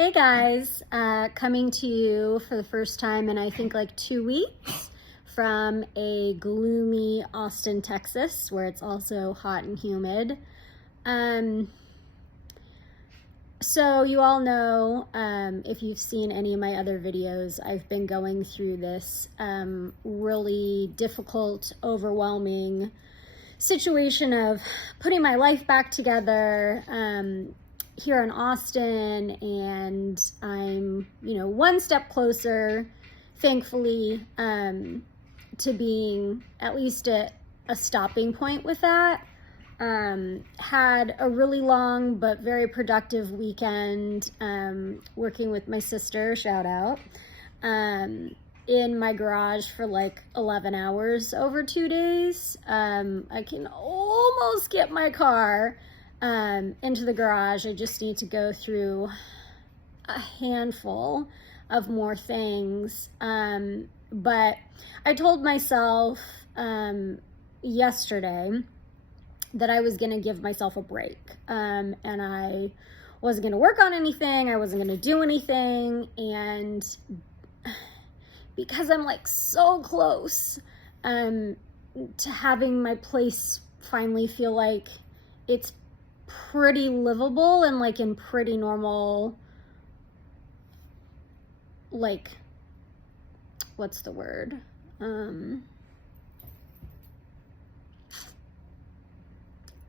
Hey guys, coming to you for the first time in I think like 2 weeks from a gloomy Austin, Texas, where it's also hot and humid. So you all know, if you've seen any of my other videos, I've been going through this really difficult, overwhelming situation of putting my life back together here in Austin, and I'm, one step closer, thankfully, to being at least at a stopping point with that. Had a really long but very productive weekend working with my sister, shout out, in my garage for like 11 hours over 2 days. I can almost get my car into the garage. I just need to go through a handful of more things. But I told myself yesterday that I was going to give myself a break. And I wasn't going to work on anything. I wasn't going to do anything. And because I'm like so close to having my place finally feel like it's pretty livable and like in pretty normal, like, what's the word?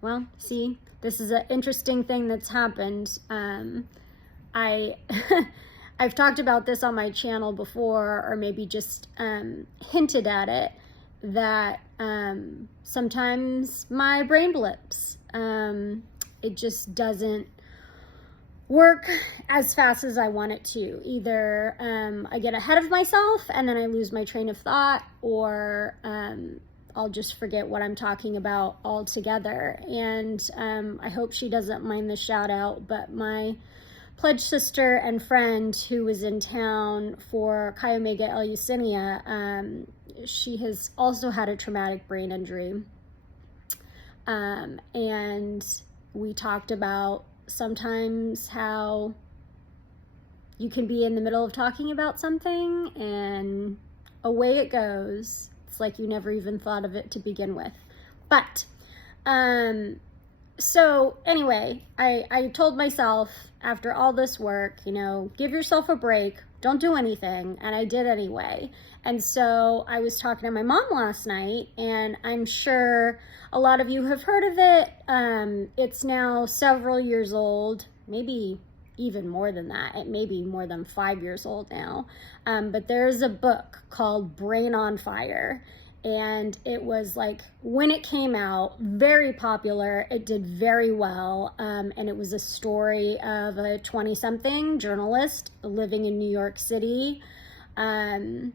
Well, see, this is an interesting thing that's happened. I've talked about this on my channel before, or maybe just hinted at it, that sometimes my brain blips. It just doesn't work as fast as I want it to. Either I get ahead of myself and then I lose my train of thought, or I'll just forget what I'm talking about altogether. And I hope she doesn't mind the shout out, but my pledge sister and friend who was in town for Chi Omega Eleusinia, she has also had a traumatic brain injury. And we talked about sometimes how you can be in the middle of talking about something and away it goes. It's like you never even thought of it to begin with. But so anyway, I told myself after all this work, give yourself a break, don't do anything, and I did anyway. And so I was talking to my mom last night, and I'm sure a lot of you have heard of it. It's now several years old, maybe even more than that. It may be more than 5 years old now. But there's a book called Brain on Fire. And it was like, when it came out, very popular. It did very well. And it was a story of a 20-something journalist living in New York City. And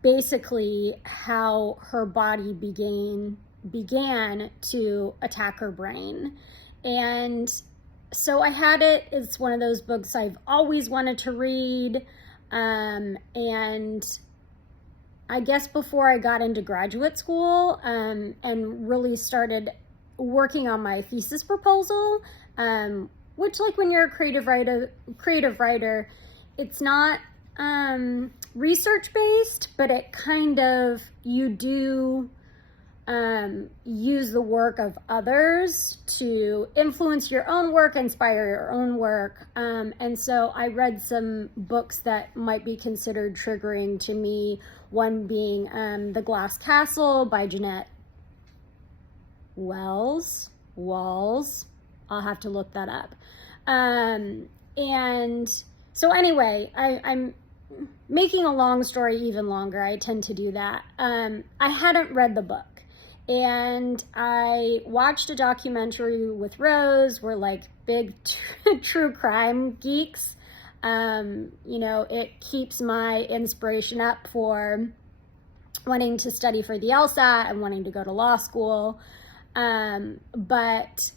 basically how her body began to attack her brain. And so I had it. It's one of those books I've always wanted to read. And I guess before I got into graduate school and really started working on my thesis proposal, which, like, when you're a creative writer, it's not research based, but it kind of, you do use the work of others to influence your own work, inspire your own work. And so I read some books that might be considered triggering to me, one being The Glass Castle by Jeanette Walls. I'll have to look that up. And so anyway, I'm making a long story even longer. I tend to do that. I hadn't read the book. And I watched a documentary with Rose. We're like big true crime geeks. It keeps my inspiration up for wanting to study for the LSAT and wanting to go to law school. But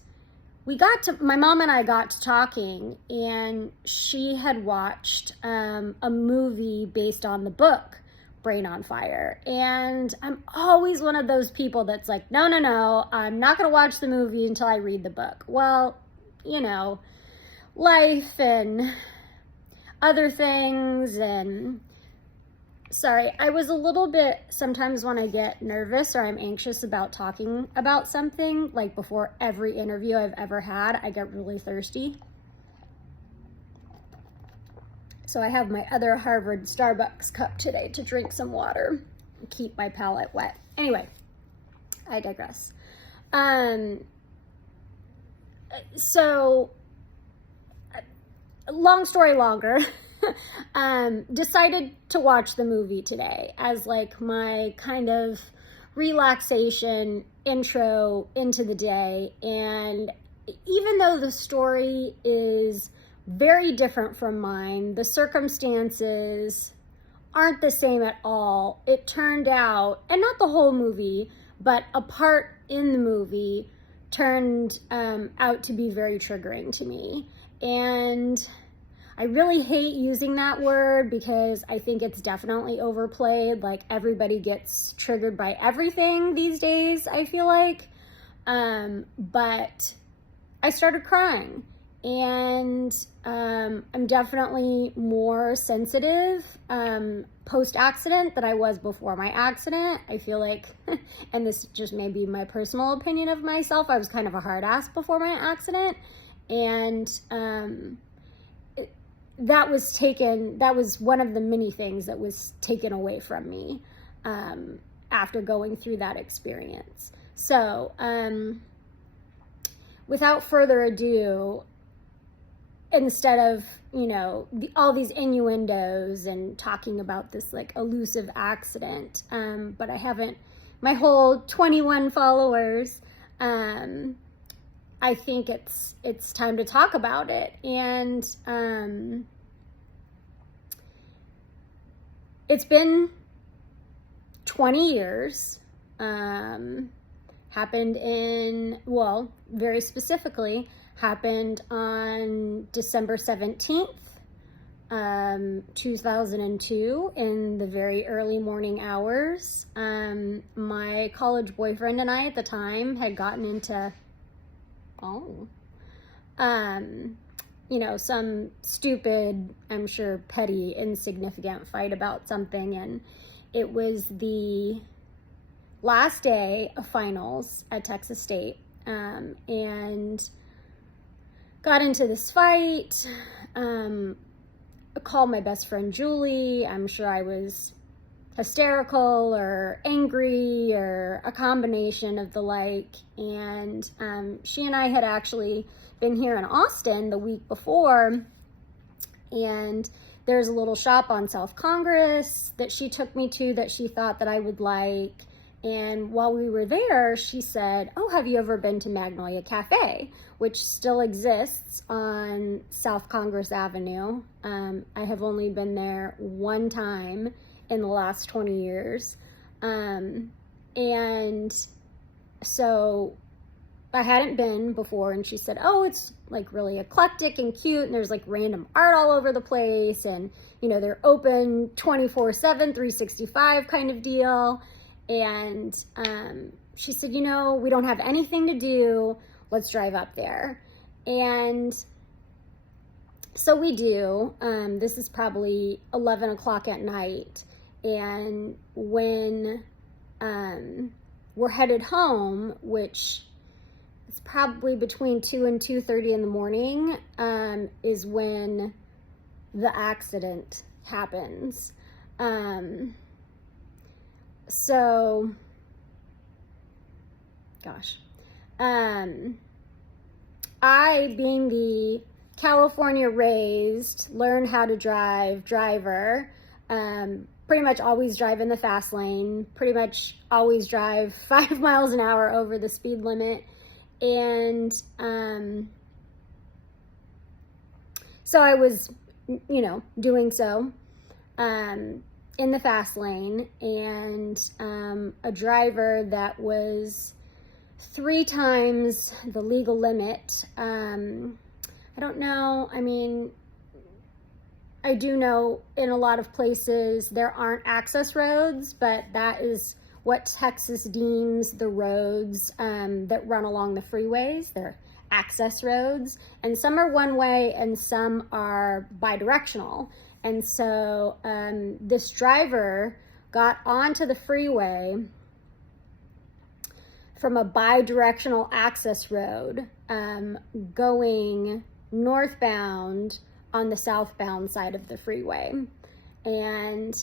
my mom and I got to talking, and she had watched a movie based on the book Brain on Fire. And I'm always one of those people that's like, no, I'm not going to watch the movie until I read the book. Well, life and other things. And sorry, I was a little bit, sometimes when I get nervous or I'm anxious about talking about something, like before every interview I've ever had, I get really thirsty. So I have my other Harvard Starbucks cup today to drink some water and keep my palate wet. Anyway, I digress. So long story longer, decided to watch the movie today as like my kind of relaxation intro into the day. And even though the story is very different from mine, the circumstances aren't the same at all. It turned out, and not the whole movie, but a part in the movie turned out to be very triggering to me. And I really hate using that word because I think it's definitely overplayed. Like, everybody gets triggered by everything these days, I feel like. But I started crying, and I'm definitely more sensitive post-accident than I was before my accident. I feel like, and this just may be my personal opinion of myself, I was kind of a hard ass before my accident. And that was one of the many things that was taken away from me after going through that experience. So without further ado, instead of, all these innuendos and talking about this like elusive accident, but I haven't, my whole 21 followers, I think it's time to talk about it. And it's been 20 years. Happened very specifically, happened on December 17th, 2002, in the very early morning hours. My college boyfriend and I at the time had gotten into, some stupid, I'm sure petty, insignificant fight about something. And it was the last day of finals at Texas State, and got into this fight. Called my best friend Julie. I'm sure I was hysterical or angry or a combination of the like. And she and I had actually been here in Austin the week before, and there's a little shop on South Congress that she took me to that she thought that I would like. And while we were there, she said, "Oh, have you ever been to Magnolia Cafe?" which still exists on South Congress Avenue. I have only been there one time in the last 20 years. And so I hadn't been before, and she said, "Oh, it's like really eclectic and cute, and there's like random art all over the place, and they're open 24/7, 365 kind of deal." And she said, "We don't have anything to do. Let's drive up there." And so we do. This is probably 11 o'clock at night. And when we're headed home, which is probably between 2 and 2:30 in the morning, is when the accident happens. So, gosh, I, being the California raised, learn how to drive driver, pretty much always drive in the fast lane, pretty much always drive 5 miles an hour over the speed limit. And so I was, doing so in the fast lane, and a driver that was 3 times the legal limit. I don't know. I mean, I do know in a lot of places there aren't access roads, but that is what Texas deems the roads that run along the freeways. They're access roads, and some are one way and some are bidirectional. And so this driver got onto the freeway from a bidirectional access road, going northbound on the southbound side of the freeway. And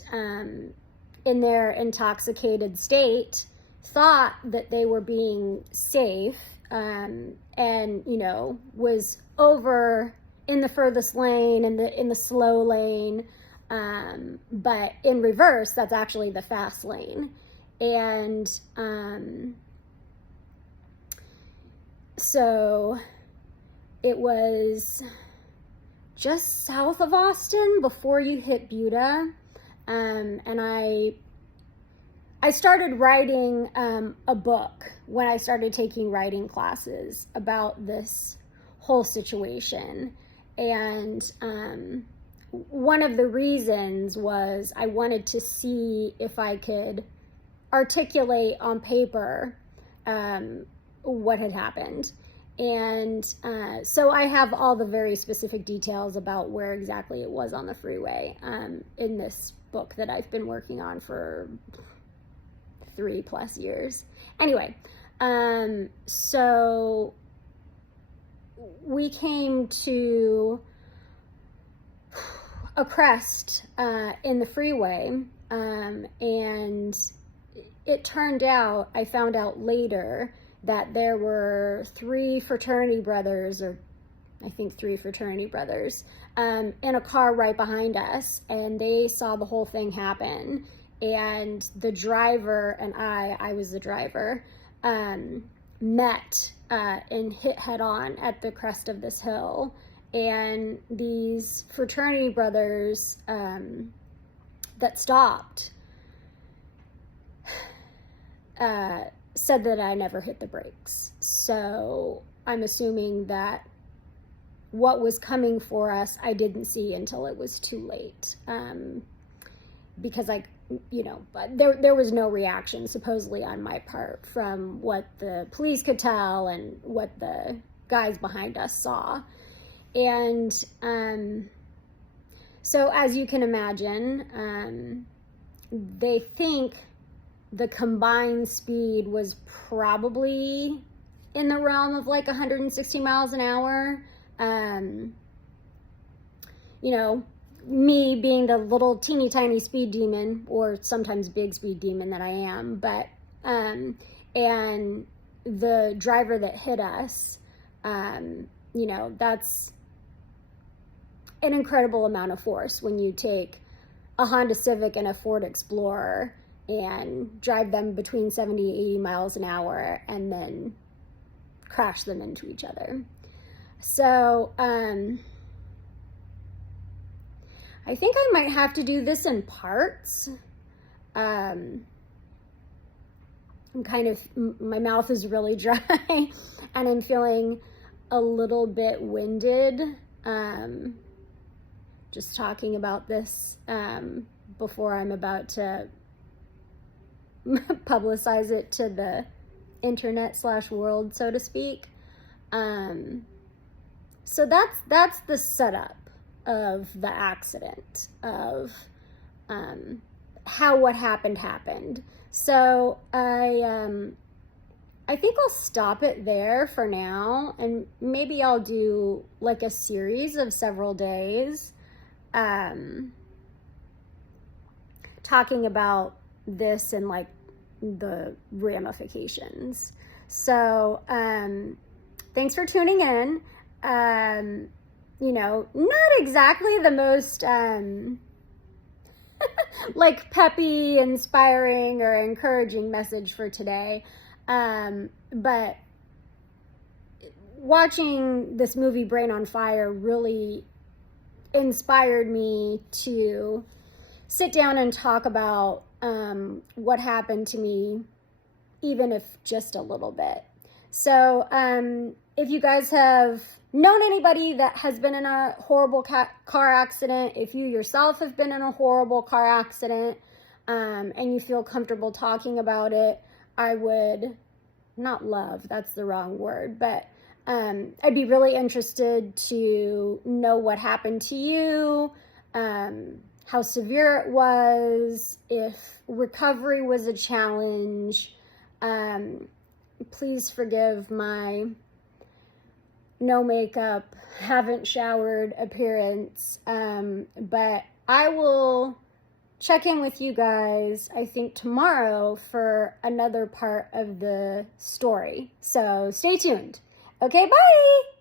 in their intoxicated state, thought that they were being safe, and, you know, was over in the furthest lane, in the slow lane, but in reverse, that's actually the fast lane. And so it was just south of Austin before you hit Buda, and I started writing a book when I started taking writing classes about this whole situation. And one of the reasons was I wanted to see if I could articulate on paper what had happened. And so I have all the very specific details about where exactly it was on the freeway in this book that I've been working on for 3+ years. Anyway, so we came to a crest in the freeway, and it turned out, I found out later, that there were 3 fraternity brothers, or I think 3 fraternity brothers, in a car right behind us, and they saw the whole thing happen. And the driver and I was the driver, met and hit head on at the crest of this hill. And these fraternity brothers that stopped said that I never hit the brakes. So I'm assuming that what was coming for us, I didn't see until it was too late. Because but there was no reaction supposedly on my part from what the police could tell and what the guys behind us saw. And so as you can imagine, they think the combined speed was probably in the realm of like 160 miles an hour. Me being the little teeny tiny speed demon, or sometimes big speed demon that I am, but and the driver that hit us, that's an incredible amount of force when you take a Honda Civic and a Ford Explorer and drive them between 70, 80 miles an hour and then crash them into each other. So, I think I might have to do this in parts. I'm my mouth is really dry and I'm feeling a little bit winded, just talking about this before I'm about to publicize it to the internet/world, so to speak. So that's the setup of the accident, of how what happened. So I think I'll stop it there for now, and maybe I'll do like a series of several days talking about this and like the ramifications. So thanks for tuning in. Not exactly the most like peppy, inspiring, or encouraging message for today, but watching this movie Brain on Fire really inspired me to sit down and talk about what happened to me, even if just a little bit. So if you guys have known anybody that has been in a horrible car accident, if you yourself have been in a horrible car accident, and you feel comfortable talking about it, I would not love, that's the wrong word, but I'd be really interested to know what happened to you, how severe it was, if recovery was a challenge. Please forgive my no makeup, haven't showered appearance, but I will check in with you guys, I think, tomorrow for another part of the story. So stay tuned. Okay, bye!